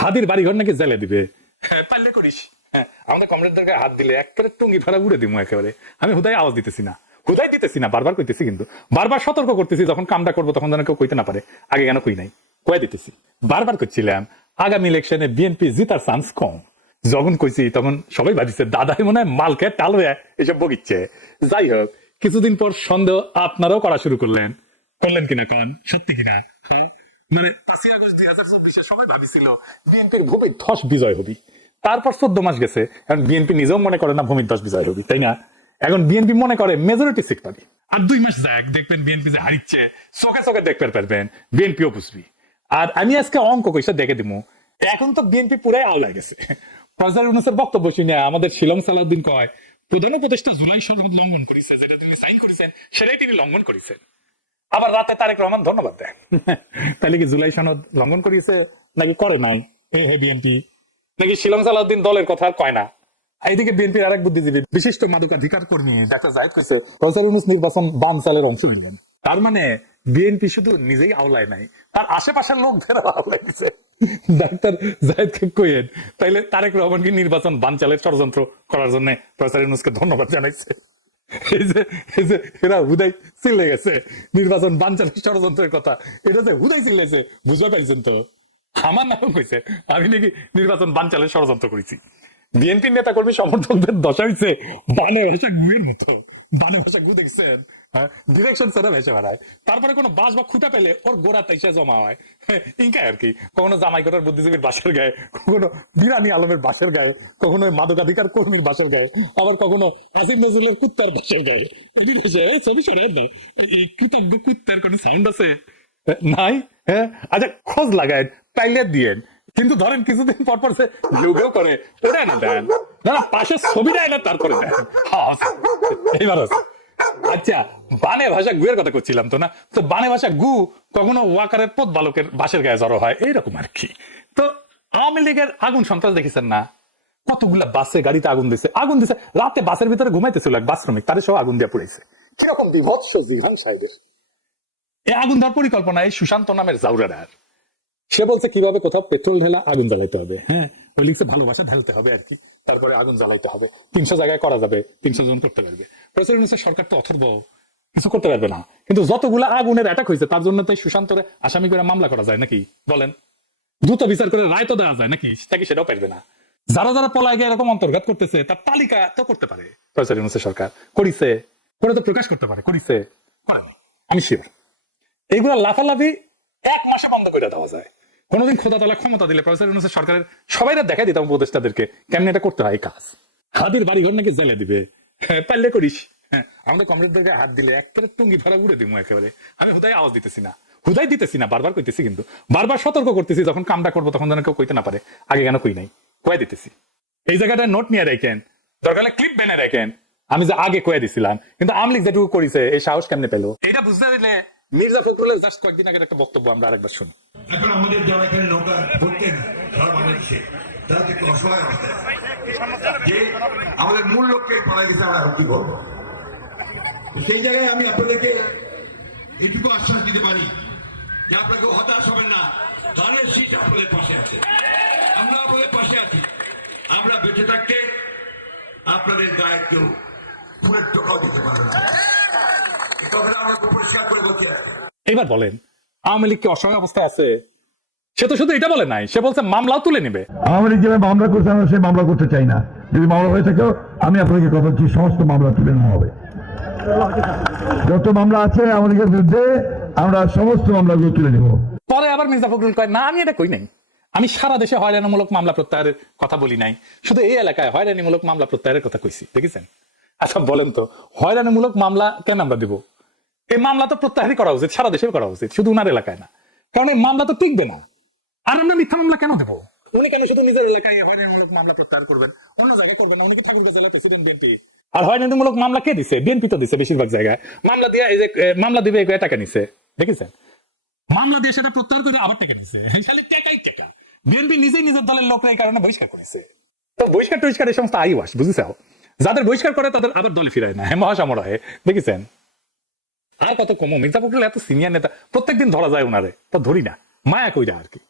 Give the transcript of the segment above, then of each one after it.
হাদির বাড়িঘর নাকি জ্বালে দিবে। হ্যাঁ পারলে করিস। হ্যাঁ আমাদের কমরেডদেরকে হাত দিলে একেবারে টুঙ্গি ফেলা উড়ে দিব একেবারে। আমি হুদাই আওয়াজ দিতেছি না, হুদাই দিতেছি না, বারবার কইতেছি, কিন্তু বারবার সতর্ক করতেছি যখন কামটা করবো তখন যেন কেউ কইতে না পারে আগে কেন কই নাই, কয়ে দিতেছি। বারবার করছিলাম আগামী ইলেকশনে বিএনপি জিতার চান্স কম। যখন কইছি তখন সবাই ভাবিছে দাদাই মনে হয় মালকে টাল হয়ে এসব বকিচ্ছে। যাই হোক, কিছুদিন পর সন্দেহ আপনারাও করা শুরু করলেন। করলেন কিনা কন, সত্যি কিনা? হ্যাঁ মানে 5ই আগস্ট 2024 সবাই ভাবিছিল বিএনপির ভূমি ধস বিজয় হবি। তারপর 14 মাস গেছে, এখন বিএনপি নিজেও মনে করে না ভূমির ধস বিজয় হবি, তাই না? এখন বিএনপি মনে করে মেজরিটি সিট পাবি। আর 2 মাস যাক দেখবেন বিএনপি যে হারিচ্ছে চোখে চোখে দেখতে পারবেন, বিএনপিও বুঝবি। আর আমি আজকে অঙ্ক কইসা দেখে দিব, এখন তো বিএনপি পুরাই আওলায় গেছে। প্রফেসর ইউনূসের বক্তব্য শুনে আমাদের শিলং সালাউদ্দিন কয় প্রধান উপদেষ্টা জুলাই সনদ লঙ্ঘন করেছে, যেটা তিনি সাইন করেছেন সেটাই তিনি লঙ্ঘন করেছেন। আবার রাতে তারেক রহমান ধন্যবাদ দেন। তাহলে কি জুলাই সনদ লঙ্ঘন করিয়েছে নাকি করে নাই বিএনপি? নাকি শিলং সালাউদ্দিন দলের কথা আর কয় না? এইদিকে বিএনপির আরেক বুদ্ধিজীবী বিশিষ্ট মাদকাধিকার কর্মী ডাক্তার জাহিদ কইছে প্রফেসর ইউনূস নির্বাচন বাম চালের অংশ নিলেন। তার মানে বিএনপি শুধু নিজেই আওলায় নাই, তার আশেপাশের লোকদের আওলায় দিছে। ডাক্তার জাহিদকে কইেন তাইলে তারেক রহমানকে নির্বাচন বাম চালের ষড়যন্ত্র করার জন্য প্রফেসর ইউনূসকে ধন্যবাদ জানাইছে। এরা হুদাই চিল্লে গেছে নির্বাচন বানচালের ষড়যন্ত্রের কথা, এটা যে হুদাই চিল্লেছে বুঝতে পারছেন তো? আমার নাম কইছে আমি নাকি নির্বাচন বানচালের ষড়যন্ত্র করেছি। বিএনপির নেতা কর্মী সমর্থকদের দশা হইছে বানে ভাষা গুয়ের মতো। বানে ভাষা গু দেখছেন, ডিরেকশন ছাড়া ভেসে বেড়ায়। তারপরে কোনো বাস বা খুঁটা পেলে ওর গোড়া তাইসা জমা হয়। ইনকা আর কি, কখনো জামাইকোটার বুদ্ধিজীবীর বাসের গায়ে, কখনো বিরানি আলমের বাসের গায়ে, কখনো মাদকাধিকার কর্মীর বাসের গায়ে, আবার কখনো আসিফ নজরুলের কুত্তার বাসের গায়ে। ছবি সরাই না, এই কৃতজ্ঞ কুত্তার কোনো সাউন্ড আছে নাই? হ্যাঁ আচ্ছা খোঁজ লাগায় পাইলে দিয়েন, কিন্তু ধরেন কিছুদিন পর পর সে লোগেও করে ওটা না দেন, না না পাশে ছবি দেয় না তারপরে দেন। এইবার আচ্ছা বানে ভাষা গুয়ের কথা করছিলাম তো না, তো বানে ভাষা গু কখনো ওয়াকারের পথ বালকের বাসের গায়ে জড়ো হয় এইরকম আর কি। তো আওয়ামী লীগের আগুন সন্ত্রাস দেখেছেন না, কতগুলা বাসে গাড়িতে আগুন দিছে রাতে বাসের ভিতরে ঘুমাইতেছিল এক বাস শ্রমিক, তাদের সব আগুন দিয়ে পুড়েছে। কিরকম বিভৎস জিহান সাহেবের এই আগুন দেওয়ার পরিকল্পনা এই সুশান্ত নামের জাউরার। সে বলছে কিভাবে কোথাও পেট্রোল ঢেলা আগুন জ্বালাইতে হবে, হ্যাঁ ওই লিখছে ভালোবাসা ঢালতে হবে আর কি, তারপরে আগুন জ্বালাইতে হবে, 300 জায়গায় করা যাবে, 300 জন করতে পারবে। প্রফেসর সরকার তো অথর্ব, কিছু করতে পারবে না। কিন্তু যতগুলা আগুনের অ্যাটাক হয়েছে তার জন্য তাই সুশান্তরে আসামি করে মামলা করা যায় নাকি বলেন? দ্রুত বিচার করে রায় তো দেওয়া যায় নাকি? নাকি সেটাও পারবে না। যারা যারা পলায় গিয়ে এরকম অন্তর্ঘাত করতেছে তার তালিকা তো করতে পারে প্রফেসর সরকার, করিছে, করে তো প্রকাশ করতে পারে, করিছে, করেনি, আমি শিওর। এইগুলা লাফালাফি 1 মাসে বন্ধ করে দেওয়া যায়। কোনোদিন খোদা তালা ক্ষমতা দিলে প্রফেসর ইউনূসের সরকারের সবাই দেখাই দিতাম উপদেষ্টাদেরকে কেমনি এটা করতে হয় কাজ। হাদির বাড়িঘর নাকি জ্বালে দিবে। হ্যাঁ পারলে করিস। হ্যাঁ আমাদের কমরেডদেরকে হাত দিলে একেবারে টুঙ্গি ফেলা উড়ে দিব একেবারে। আমি হুদাই আওয়াজ দিতেছি না, হুদাই দিতেছি না, বারবার কইতেছি, কিন্তু বারবার সতর্ক করতেছি যখন কামটা করবো তখন যেন কেউ কইতে না পারে আগে কেন কই নাই, কয়ে দিতেছি। এই জায়গাটা নোট নিয়ে রাখেন, দরকার হলে ক্লিপ বেনে রাখেন, আমি যে আগে কয়ে দিছিলাম। কিন্তু আওয়ামী লীগ যেটুকু করেছে এই সাহস কেমনে পেলো এটা বুঝতে দিলে মির্জা ফখরুলের জাস্ট কয়েকদিন আগের একটা বক্তব্য আমরা আরেকবার শুনি। এখন আমাদের যারা এখানে নৌকা ভর্তেন তারা বানাচ্ছে, তারা একটু অসহায় অবস্থায় যে আমাদের মূল লক্ষ্যে পালাই দিতে আমরা কি করবো। সেই জায়গায় আমি আপনাদেরকে এটুকু আশ্বাস দিতে পারি যে আপনাকে হতাশ হবেন না, ধানের শীত আপনাদের পাশে আছে, আমরা আপনাদের পাশে আছি। আমরা বেঁচে থাকতে আপনাদের গায়ে কেউ ফুলের টোকাও দিতে পারে না। এইবার বলেন আওয়ামী লীগ কি অসহায় অবস্থায় আছে? সে তো শুধু এটা বলে নাই, সে বলছে মামলাও তুলে নিবে। আওয়ামী লীগ যেভাবে মামলা করছে আমরা সেই মামলা করতে চাই না। যদি মামলা হয়ে থাকেও আমি আপনাকে কথা বলছি সমস্ত মামলা তুলে নেওয়া হবে। যত মামলা আছে আমাদের বিরুদ্ধে আমরা সমস্ত মামলাগুলো তুলে নেব। পরে আবার মির্জা ফখরুল কয় না আমি এটা কই নাই, আমি সারা দেশে হয়রানিমূলক মামলা প্রত্যাহারের কথা বলি নাই, শুধু এই এলাকায় হয়রানিমূলক মামলা প্রত্যাহারের কথা কইছি। দেখেছেন? আচ্ছা বলেন তো হয়রানিমূলক মামলা কেন আমরা দিব? এই মামলা তো প্রত্যাহারই করা উচিত, সারা দেশেও করা উচিত, শুধু উনার এলাকায় না, কারণ এই মামলা তো টিকবে না। আর আমরা মিথ্যা মামলা কেন দেবো? উনি কেন শুধু নিজের এলাকায় হয়রানিমূলক মামলা প্রত্যাহার করবেন, অন্য জায়গায় করবেন না? উনি তো ঠাকুরগাঁ জেলা প্রেসিডেন্ট বিএনপি। আর হয়রানিমূলক মামলা কে দিছে? বিএনপি তো দিছে বেশিরভাগ জায়গায়। মামলা দিয়ে এই যে মামলা দিবে টাকা নিছে, দেখেছেন? মামলা দিয়ে সেটা প্রত্যাহার করে আবার টাকা নিছে, টাকাই টাকা। বিএনপি নিজেই নিজের দলের লোকরা এই কারণে বহিষ্কার করেছে। তো বহিষ্কার টহিষ্কার এই সমস্ত আইওয়াস, বুঝেছাও? যাদের বহিষ্কার করে তাদের আবার দলে ফিরায় না, হ্যাঁ মহাসামরা হয়, দেখেছেন? আর কত কম মির্জা ফখরুল এত সিনিয়র নেতা, প্রত্যেকদিন ধরা যায় উনারে, তা ধরি না, মায়া কইরা আর কি।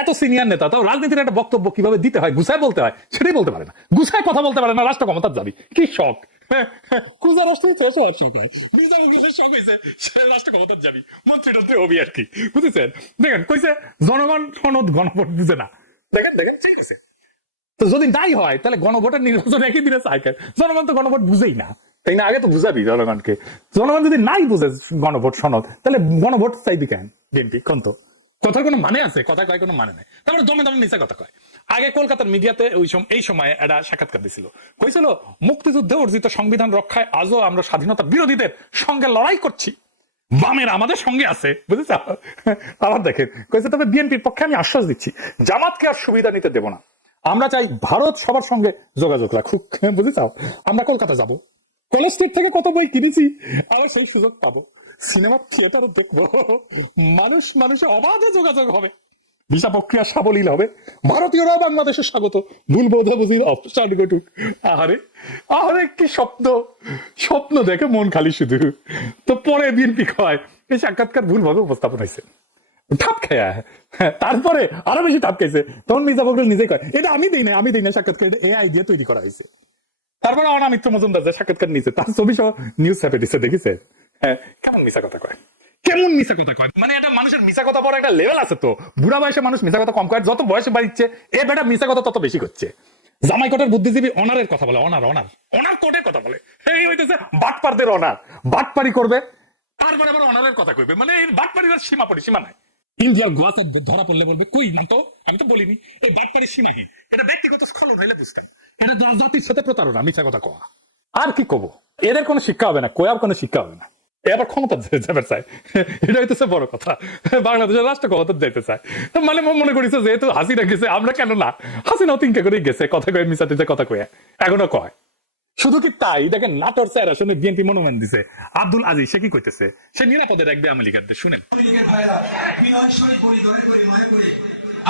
এত সিনিয়র নেতা তাও রাজনীতির একটা বক্তব্য কিভাবে দিতে হয়, গুছায় বলতে হয়, সেটাই বলতে পারে না। গুছায় কথা বলতে পারে না, রাষ্ট্র ক্ষমতার যাবি কি শখ। কুজা রাষ্ট্র শখ নয়, শখ হয়েছে রাষ্ট্র ক্ষমতার যাবি, মন্ত্রী টন্ত্রী হবি আর কি, বুঝেছেন? দেখেন কইছে জনগণ সনদ গণভোট বুঝে না। দেখেন দেখেন ঠিক আছে। তো যদি নাই হয় তাহলে গণভোটের নির্বাচন একই দিনে চাই কেন? জনগণ তো গণভোট বুঝেই না, তাই না? আগে তো বুঝাবি জনগণকে। জনগণ যদি নাই বুঝে গণভোট সনদ, তাহলে গণভোট চাইবি কেন বিএনপি? কোন তো কথার কোনো মানে আছে? কথা কয় কোনো মানে নাই, তারপরে দমে দমে নিচে কথা কয়। আগে কলকাতার মিডিয়াতে এই সময় একটা সাক্ষাৎকার দিছিল, কইছিল মুক্তিযুদ্ধে অর্জিত সংবিধান রক্ষায় আজও আমরা স্বাধীনতা বিরোধীদের সঙ্গে লড়াই করছি, বামের আমাদের সঙ্গে আছে, বুঝেছ? আবার দেখেন কইছে তবে বিএনপির পক্ষে আমি আশ্বাস দিচ্ছি জামাতকে আর সুবিধা নিতে দেব না, আমরা চাই ভারত সবার সঙ্গে যোগাযোগ রাখুক, বুঝেছ? আমরা কলকাতা যাব, কলেজ স্ট্রিট থেকে কত বই কিনেছি, আমরা সেই সুযোগ পাবো, সিনেমা থিয়েটারে দেখবো, মানুষের অবাধে যোগাযোগ হবে, ভিসা প্রক্রিয়া সাবলীল হবে, ভারতীয়রা বাংলাদেশে স্বাগত, ভুল বোঝাবুঝির অপসারণ ঘটুক। আহারে আহারে কি স্বপ্ন দেখে মন খালি শুধু। তো পরে বিএনপি কয় এই সাক্ষাৎকার ভুলভাবে উপস্থাপন হয়েছে, ঠাপ খায়া। তারপরে আরো বেশি ঠাপ খাইছে, তখন মির্জা ফখরুল নিজেই কয় এটা আমি দিই না সাক্ষাৎকার, এটা এআই দিয়ে তৈরি করা হয়েছে। তারপরে অনামিত্র মজুমদার যে সাক্ষাৎকার নিয়েছে তার ছবি সহ নিউজ ছাপে দিচ্ছে, দেখেছে? কেমন মিশা কথা কয়, কেমন মিশা কথা কয়। মানে এটা মানুষের মিশা কথা পরে একটা লেভেল আছে। তো বুড়া বয়সে মানুষ মিশা কথা কম কয়, যত বয়সে বাড়িচ্ছে এ বেটা মিশা কথা তত বেশি করছে। জামাই কোটের বুদ্ধিজীবী অনারের কথা বলে, অনার কোটের কথা বলে, এই হইতেছে বাটপারদের অনার, বাটপারি করবে তারপরে আবার অনারের কথা কইবে। মানে এই বাটপারির সীমা নাই। ইন্ডিয়ার গোয়াতে ধরা পড়লে বলবে কই না তো, আমি তো বলিনি। এই বাটপারির সীমাহীন, এটা ব্যক্তিগত স্খলন হইলে বুঝতাম, এটা জাতির সাথে প্রতারণা, মিথ্যা কথা কওয়া। আর কি কব, এদের কোনো শিক্ষা হবে না, কয়ার কোনো শিক্ষা হবে না। এবার ক্ষমতা যাবে চায়, এটা হইতেছে বড় কথা। বাংলাদেশের রাষ্ট্র ক্ষমতা যাইতে চায়, তো মানে মনে করিছে যেহেতু হাসিনা গেছে আমরা কেন না, হাসিনাও তিনকে করেই গেছে, কথা কয়ে মিশাতে কথা কয়ে এখনো কয়। শুধু কি তাই, দেখেন নাটোর স্যার আসলে বিএনপি মনোনয়ন দিছে আব্দুল আজিজ, সে কি কইতেছে, সে নিরাপদে রাখবে আওয়ামী লীগের, শুনেন।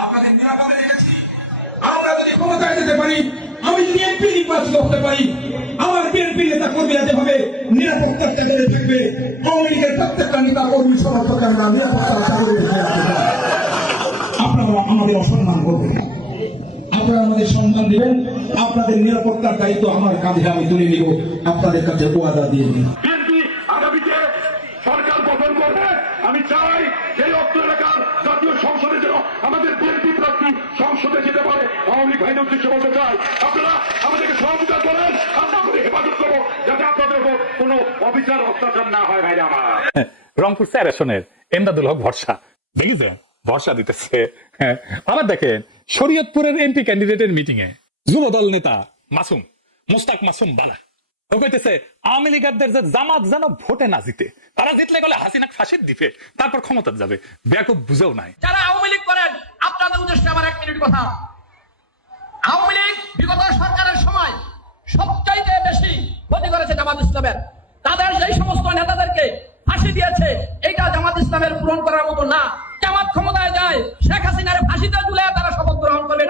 আপনাদের নিরাপদে রেখেছি, আমরা যদি ক্ষমতায় যেতে পারি, আমি যদি এমপি নির্বাচিত হতে পারি, আমার বিএনপি নেতা কর্মীরা যেভাবে নিরাপত্তার চাদরে থাকবে, আওয়ামী লীগের প্রত্যেকটা নেতা কর্মী সমর্থক আমরা নিরাপত্তার চাদরে রেখে আপনারা আমাদের অসম্মান করবেন, আপনারা আমাদের সম্মান দিবেন, আপনাদের নিরাপত্তার দায়িত্ব আমার কাঁধে আমি তুলে নিব, আপনাদের কাছে ওয়াদা দিয়ে দিন। আগামীতে সরকার গঠন করবে, আমি চাই সেই অর্থ এলাকার জাতীয় সংসদের জন্য আমাদের বিএনপি প্রার্থী সংসদে যেতে পারে। আওয়ামী লীগ ভাইদের উদ্দেশ্যে বলতে চাই, আপনারা আমাদেরকে সহযোগিতা করেন, আমরা আমাদের হেফাজত করবো, যাতে আপনাদের উপর কোনো অফিসার অত্যাচার না হয়। ভাইরা আমার, রংপুর স্যার আসনের এমদাদুল হক ভরসা, দেখেছেন ভরসা দিতেছে। আবার দেখেন শরীয়তপুরের এমপি ক্যান্ডিডেটের মিটিং এ যুবদল নেতা মোস্তাক মাসুম বালা ও কইতেছে আওয়ামী লীগারদের যে জামাত যেন ভোটে না জিতে, তারা জিতলে গেলে হাসিনা ফাঁসির দিবে, তারপর ক্ষমতা যাবে। বেয়াকুব বুঝেও নাই। যারা আওয়ামী লীগ করেন, আপনাদের উদ্দেশ্যে আমার 1 মিনিট কথা। আওয়ামী লীগ বিগত সরকারের সময় সবচাইতে বেশি ক্ষতি করেছে জামাত ইসলামের। তাদের যেই সমস্ত নেতাদেরকে ফাঁসি দিয়েছে, এইটা জামাত ইসলামের পূরণ করার মতো না। জামাত ক্ষমতায় যায়, শেখ হাসিনার ফাঁসিতে ঝুলে তারা শপথ গ্রহণ করবে।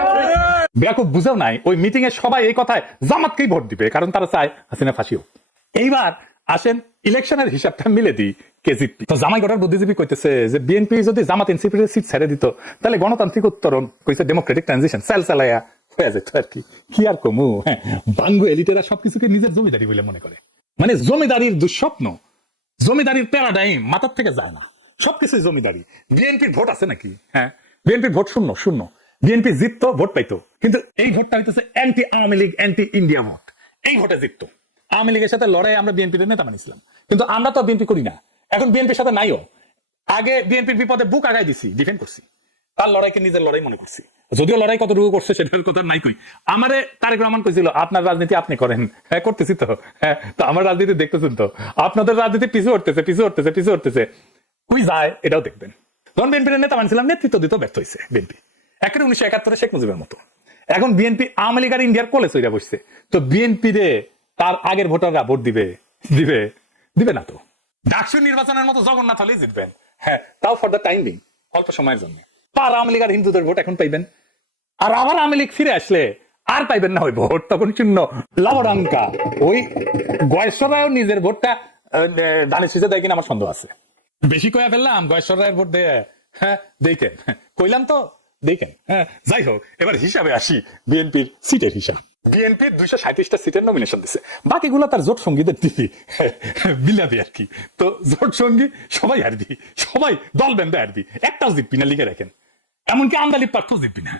বেয়াকুব বুঝেও নাই। ওই মিটিং এ সবাই এই কথায় জামাতকেই ভোট দিবে, কারণ তারা চায় হাসিনা ফাঁসি হোক। এইবার আসেন ইলেকশনের হিসাবটা মিলে দিই। কেজিপি তো জামাই গড়ার বুদ্ধিজীবী কইতেছে যে বিএনপি যদি জামাত এনসিপির সিট ছেড়ে দিত, তাহলে গণতান্ত্রিক উত্তরণ কইছে ডেমোক্রেটিক ট্রানজিশন চালায়া হয়ে যেত আর কি। কি আর কমু, হ্যাঁ বাঙ্গু এলিটেরা সবকিছুকে নিজের জমিদারি বলে মনে করে। মানে জমিদারির দুঃস্বপ্ন, জমিদারির প্যারাডাইম মাথার থেকে যায় না, সবকিছু জমিদারি। বিএনপির ভোট আছে নাকি? হ্যাঁ বিএনপির ভোট শূন্য। বিএনপি জিততো, ভোট পাইতো, কিন্তু এই ভোটটা হইতেছে anti Awami League, anti India vote. এই ভোটে জিততো। আওয়ামী লীগের সাথে লড়াই আমরা বিএনপির নেতা মানিছিলাম, কিন্তু আমরা তো বিএনপি করি না, এখন বিএনপির সাথে নাইও। আগে বিএনপির বিপদে বুক আগাই দিছি, ডিফেন্ড করছি, তার লড়াইকে নিজের লড়াই মনে করছি। যদিও লড়াই কতটুকু করছে সেটার কথা নাই কই। আমারে তারেক রহমান কইছিল আপনার রাজনীতি আপনি করেন, হ্যাঁ করতেছি তো, হ্যাঁ তো আমার রাজনীতি দেখতেছেন তো, আপনাদের রাজনীতি পিছু হটতেছে, কই যায় এটাও দেখবেন। তখন বিএনপির নেতা মানছিলাম, নেতৃত্ব দিতে ব্যর্থ হয়েছে বিএনপি, একেবারে 1971 শেখ মুজিবের মতো। এখন বিএনপি আওয়ামী লীগ আর ইন্ডিয়ার কোলে চইরা বসছে, তো বিএনপি রে তার আগের ভোটাররা ভোট দিবে না। তো ডাকসু নির্বাচনের মতো জগন্নাথ হলেই জিতবেন, হ্যাঁ তাও ফর দ্য টাইম বিং, অল্প সময়ের জন্য। তার আওয়ামী লীগ আর হিন্দুদের ভোট এখন পাইবেন, আর আবার আওয়ামী লীগ ফিরে আসলে আর পাইবেন না ওই ভোট, তখন শূন্য লবডঙ্কা। ওই গয়েশ্বর রায়ও নিজের ভোটটা দানে সিজে দেয় কিনা আমার সন্দেহ আছে। বেশি কয়া ফেললাম, গয়েশ্বর রায়ের ভোট দেয়, হ্যাঁ দেখেন কইলাম তো দেখেন। হ্যাঁ, যাই হোক, এবার হিসাবে আসি বিএনপির সিটের হিসাব। বিএনপির 237টা সিটের নমিনেশন দিছে, বাকিগুলো তার জোট সঙ্গীদের দিবি বিলাবি আর কি। তো জোট সঙ্গী সবাই হারবি, সবাই দল বেঁধে হারবি, একটাও জিতবি না, লিখে রাখেন। এমনকি আমদালির প্রার্থীও জিতবি না,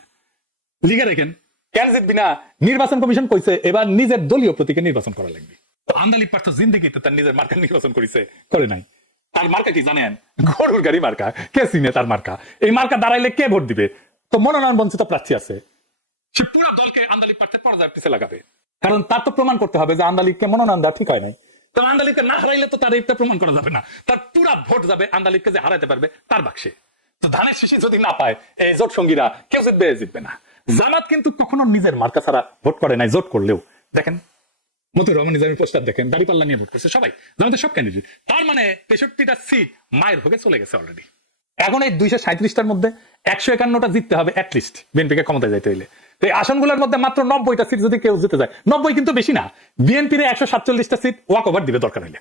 লিখে রাখেন। কেন জিতবি না? নির্বাচন কমিশন কইছে এবার নিজের দলীয় প্রতীকে নির্বাচন করা লাগবে। আমদালির প্রার্থী জিন্দিগিতে তার নিজের মার্কা নির্বাচন করেছে, করে নাই। তার মার্কা কি জানেন? গরুর গাড়ি মার্কা। কে চিনে তার মার্কা? এই মার্কা দাঁড়াইলে কে ভোট দিবে? তো মনোনয়ন বঞ্চিত প্রার্থী আছে, সে পুরো দলকে আন্দালিক প্রার্থীর পর্দার পিছে লাগাবে, কারণ তার তো প্রমাণ করতে হবে যে আন্দালিককে মনোনয়ন দেওয়া ঠিক হয় নাই। তো আন্দালিককে না হারাইলে তো তার এটা প্রমাণ করা যাবে না, তার পুরা ভোট যাবে আন্দালিককে যে হারাইতে পারবে তার বাক্সে। তো ধানের শীষে যদি না পায় এই জোট সঙ্গীরা, কেউ জিতবে না। জামাত কিন্তু কখনো নিজের মার্কা ছাড়া ভোট করে নাই, জোট করলেও। দেখেন মতিউর রহমান নিজামীর পোস্টার দেখেন, দাঁড়িপাল্লা নিয়ে ভোট করছে সবাই, জামাতের সব ক্যান্ডিডেট। তার মানে 63টা সিট মায়ের ভোগে চলে গেছে অলরেডি। এখন এই 237টার মধ্যে 151টা জিততে হবে অ্যাটলিস্ট বিএনপিকে ক্ষমতায় যাইতে হইলে। তো এই আসনগুলোর মধ্যে মাত্র 90টা সিট যদি কেউ জিতে যায়, 90 কিন্তু বেশি না, বিএনপির 147টা সিট ওয়াক ওভার দিবে দরকার হইলে।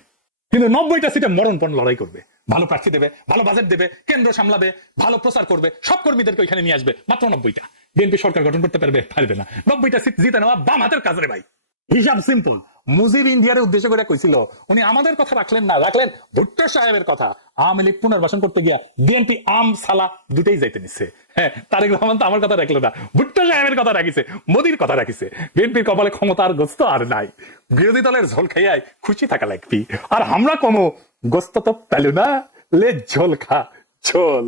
কিন্তু 90টা সিটে মরণপণ লড়াই করবে, ভালো প্রার্থী দেবে, ভালো বাজেট দেবে, কেন্দ্র সামলাবে, ভালো প্রচার করবে, সব কর্মীদেরকে ওইখানে নিয়ে আসবে। মাত্র 90টা। বিএনপি সরকার গঠন করতে পারবে না। 90টা সিট জিতে নেওয়া বাম হাতের কাজ রে ভাই। হিসাব সিম্পল। মুজিব ইন্ডিয়ার উদ্দেশ্য করে কইছিল, উনি আমাদের কথা রাখলেন না, রাখলেন ভুট্টো সাহেবের কথা। আওয়ামী লীগ পুনর্বাসন করতে গিয়া বিএনপি আম সালা দুটেই যাইতে নিচ্ছে। হ্যাঁ, তারেক রহমান তো আমার কথা রাখলো না, ভুট্টো সাহেবের কথা রাখিছে, মোদির কথা রাখিছে। বিএনপির কপালে ক্ষমতার গোস্ত আর নাই, বিরোধী দলের ঝোল খাইয়াই খুশি থাকা লাগবি। আর আমরা কোনো গোস্ত তো পেল না, লে ঝোল খা ঝোল।